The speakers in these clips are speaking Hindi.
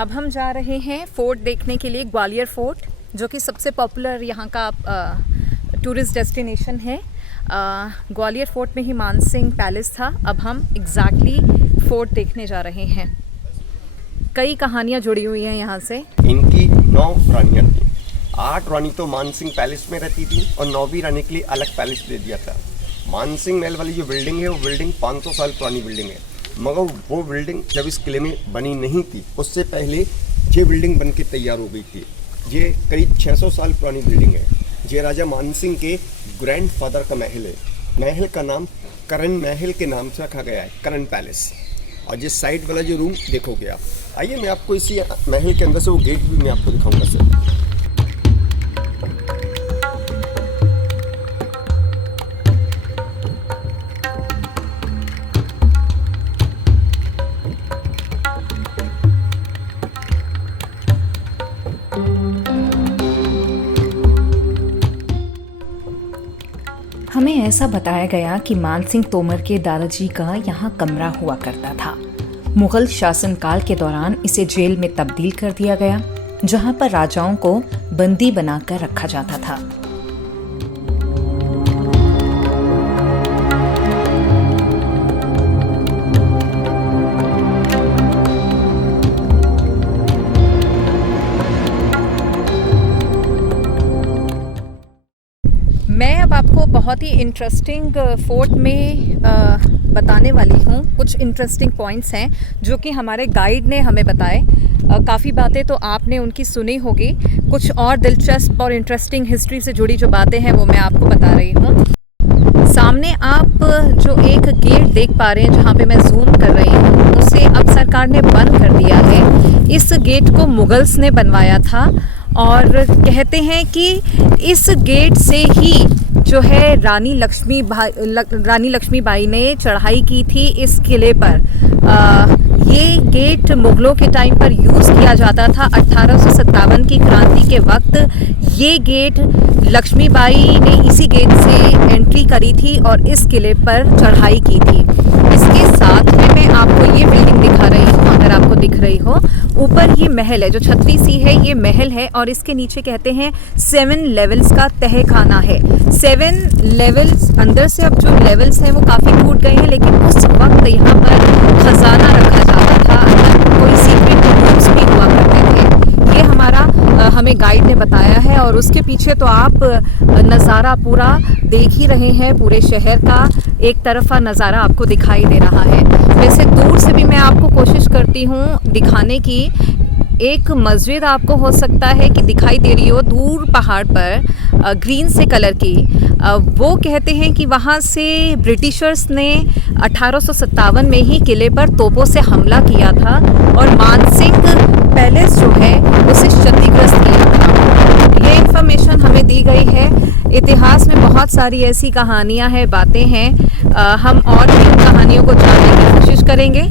अब हम जा रहे हैं फोर्ट देखने के लिए, ग्वालियर फोर्ट, जो कि सबसे पॉपुलर यहाँ का टूरिस्ट डेस्टिनेशन है। ग्वालियर फोर्ट में ही मानसिंह पैलेस था। अब हम एग्जैक्टली फोर्ट देखने जा रहे हैं। कई कहानियाँ जुड़ी हुई हैं यहाँ से। इनकी 9 रानियाँ थी। 8 रानी तो मानसिंह पैलेस में रहती थी और 9वीं रानी के लिए अलग पैलेस दे दिया था। मानसिंह महल वाली जो बिल्डिंग है वो बिल्डिंग 500 साल पुरानी बिल्डिंग है, मगर वो बिल्डिंग जब इस किले में बनी नहीं थी उससे पहले ये बिल्डिंग बन के तैयार हो गई थी। ये करीब 600 साल पुरानी बिल्डिंग है। ये राजा मानसिंह के ग्रैंडफादर का महल है। महल का नाम करण महल के नाम से रखा गया है, करण पैलेस। और ये साइड वाला जो रूम देखोगे आप, आइए मैं आपको इसी महल के अंदर से वो गेट भी मैं आपको दिखाऊंगा सर। हमें ऐसा बताया गया कि मानसिंह तोमर के दादाजी का यहाँ कमरा हुआ करता था। मुगल शासनकाल के दौरान इसे जेल में तब्दील कर दिया गया, जहाँ पर राजाओं को बंदी बनाकर रखा जाता था। मैं अब आपको बहुत ही इंटरेस्टिंग फोर्ट में बताने वाली हूँ। कुछ इंटरेस्टिंग पॉइंट्स हैं जो कि हमारे गाइड ने हमें बताए। काफ़ी बातें तो आपने उनकी सुनी होगी, कुछ और दिलचस्प और इंटरेस्टिंग हिस्ट्री से जुड़ी जो बातें हैं वो मैं आपको बता रही हूँ। सामने आप जो एक गेट देख पा रहे हैं, जहाँ पे मैं जूम कर रही हूँ, उसे अब सरकार ने बंद कर दिया है। इस गेट को मुगल्स ने बनवाया था और कहते हैं कि इस गेट से ही जो है रानी लक्ष्मीबाई ने चढ़ाई की थी इस किले पर। ये गेट मुगलों के टाइम पर यूज़ किया जाता था। 1857 की क्रांति के वक्त ये गेट लक्ष्मीबाई ने इसी गेट से एंट्री करी थी और इस किले पर चढ़ाई की थी। इसके साथ में मैं आपको ये बिल्डिंग दिखा रही हूँ, अगर आपको दिख रही हो। ऊपर ये महल है, जो छतरी सी है ये महल है, और इसके नीचे कहते हैं 7 लेवल्स का तहखाना है। 7 लेवल्स, अंदर से अब जो लेवल्स हैं वो काफ़ी टूट गए हैं, लेकिन उस वक्त यहाँ पर खजाना रखा जाता था। अंदर कोई सीक्रेट रूम्स भी हुआ करते थे। ये हमारा हमें गाइड ने बताया है। और उसके पीछे तो आप नज़ारा पूरा देख ही रहे हैं, पूरे शहर का एक तरफा नज़ारा आपको दिखाई दे रहा है। वैसे दूर से भी मैं आपको कोशिश करती हूँ दिखाने की। एक मस्जिद आपको हो सकता है कि दिखाई दे रही हो दूर पहाड़ पर, ग्रीन से कलर की। वो कहते हैं कि वहाँ से ब्रिटिशर्स ने 1857 में ही किले पर तोपों से हमला किया था और मानसिंह पैलेस जो है उसे क्षतिग्रस्त किया था। ये इन्फॉर्मेशन हमें दी गई है। इतिहास में बहुत सारी ऐसी कहानियाँ हैं, बातें हैं। हम और भी उन कहानियों को जानने की कोशिश करेंगे।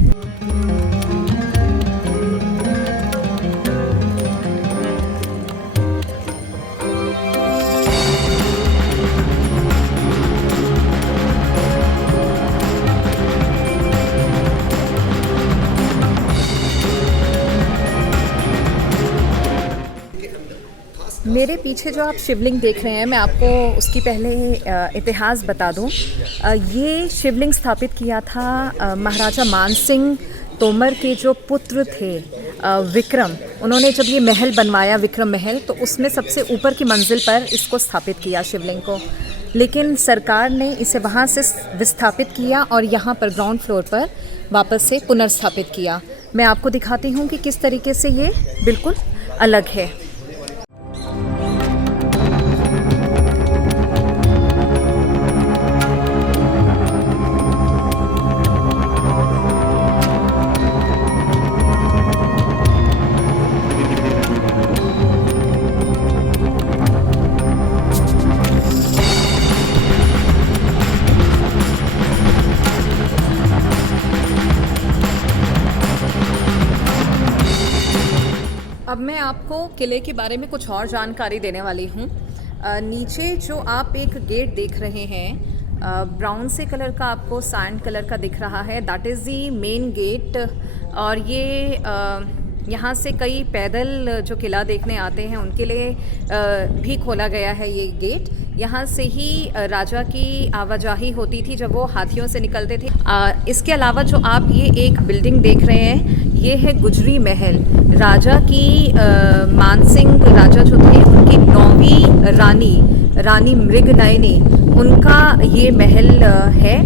मेरे पीछे जो आप शिवलिंग देख रहे हैं, मैं आपको उसकी पहले इतिहास बता दूं। ये शिवलिंग स्थापित किया था महाराजा मानसिंह तोमर के जो पुत्र थे विक्रम। उन्होंने जब ये महल बनवाया, विक्रम महल, तो उसमें सबसे ऊपर की मंजिल पर इसको स्थापित किया शिवलिंग को। लेकिन सरकार ने इसे वहाँ से विस्थापित किया और यहाँ पर ग्राउंड फ्लोर पर वापस से पुनर्स्थापित किया। मैं आपको दिखाती हूँ कि किस तरीके से ये बिल्कुल अलग है। अब मैं आपको किले के बारे में कुछ और जानकारी देने वाली हूँ। नीचे जो आप एक गेट देख रहे हैं, ब्राउन से कलर का आपको सैंड कलर का दिख रहा है, that is the main gate. और ये यहाँ से कई पैदल जो किला देखने आते हैं उनके लिए भी खोला गया है ये गेट। यहाँ से ही राजा की आवाजाही होती थी जब वो हाथियों से निकलते थे। इसके अलावा जो आप ये एक बिल्डिंग देख रहे हैं ये है गुजरी महल। राजा की मानसिंह राजा जो थे उनकी 9वीं रानी मृगनयनी, उनका ये महल है।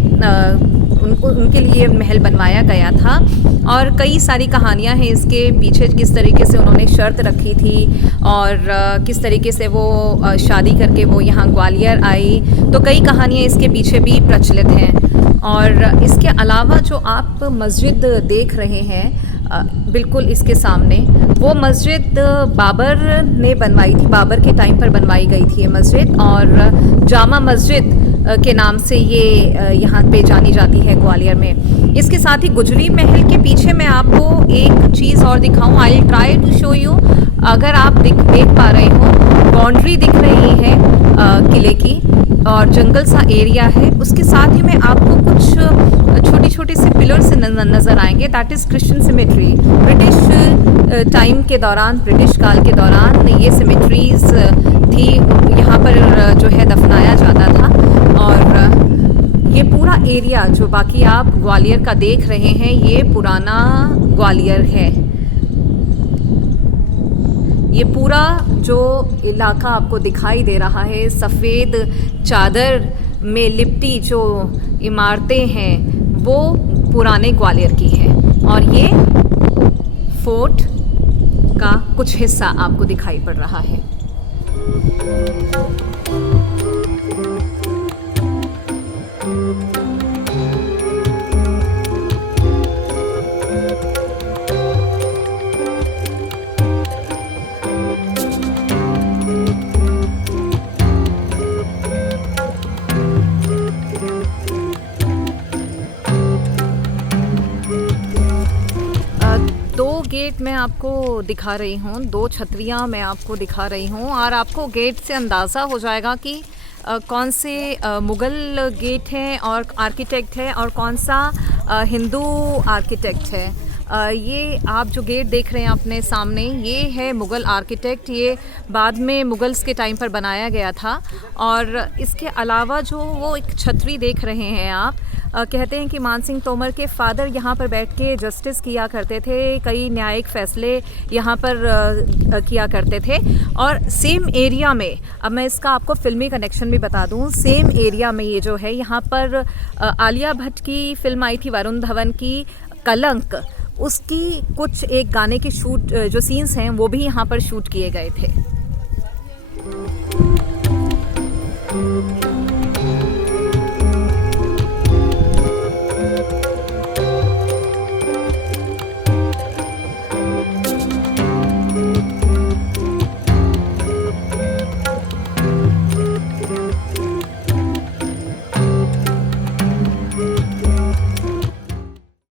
उनके लिए महल बनवाया गया था और कई सारी कहानियां हैं इसके पीछे, किस तरीके से उन्होंने शर्त रखी थी और किस तरीके से वो शादी करके वो यहाँ ग्वालियर आई। तो कई कहानियां इसके पीछे भी प्रचलित हैं। और इसके अलावा जो आप मस्जिद देख रहे हैं बिल्कुल इसके सामने, वो मस्जिद बाबर ने बनवाई थी। बाबर के टाइम पर बनवाई गई थी ये मस्जिद और जामा मस्जिद के नाम से ये यहाँ पे जानी जाती है ग्वालियर में। इसके साथ ही गुजरी महल के पीछे मैं आपको एक चीज़ और दिखाऊं। I try to show you. अगर आप देख पा रहे हो, बाउंड्री दिख रही है किले की और जंगल सा एरिया है। उसके साथ ही में आपको कुछ छोटी छोटी सी पिलर्स नज़र आएंगे। That is Christian symmetry. British time के दौरान, ब्रिटिश काल के दौरान ये सिमेट्रीज थी, यहाँ पर जो है दफनाया जाता था। और ये पूरा एरिया जो बाकी आप ग्वालियर का देख रहे हैं ये पुराना ग्वालियर है। ये पूरा जो इलाका आपको दिखाई दे रहा है, सफ़ेद चादर में लिपटी जो इमारतें हैं वो पुराने ग्वालियर की हैं। और ये फोर्ट का कुछ हिस्सा आपको दिखाई पड़ रहा है। दो गेट मैं आपको दिखा रही हूँ, 2 छतरियाँ मैं आपको दिखा रही हूँ और आपको गेट से अंदाज़ा हो जाएगा कि कौन से मुग़ल गेट हैं और आर्किटेक्ट है और कौन सा हिंदू आर्किटेक्ट है। ये आप जो गेट देख रहे हैं अपने सामने, ये है मुग़ल आर्किटेक्ट। ये बाद में मुग़ल्स के टाइम पर बनाया गया था। और इसके अलावा जो वो एक छतरी देख रहे हैं आप, कहते हैं कि मानसिंह तोमर के फादर यहाँ पर बैठ के जस्टिस किया करते थे, कई न्यायिक फ़ैसले यहाँ पर किया करते थे। और सेम एरिया में, अब मैं इसका आपको फ़िल्मी कनेक्शन भी बता दूँ, सेम एरिया में ये जो है, यहाँ पर आलिया भट्ट की फ़िल्म आई थी वरुण धवन की कलंक, उसकी कुछ एक गाने के शूट जो सीन्स हैं वो भी यहाँ पर शूट किए गए थे।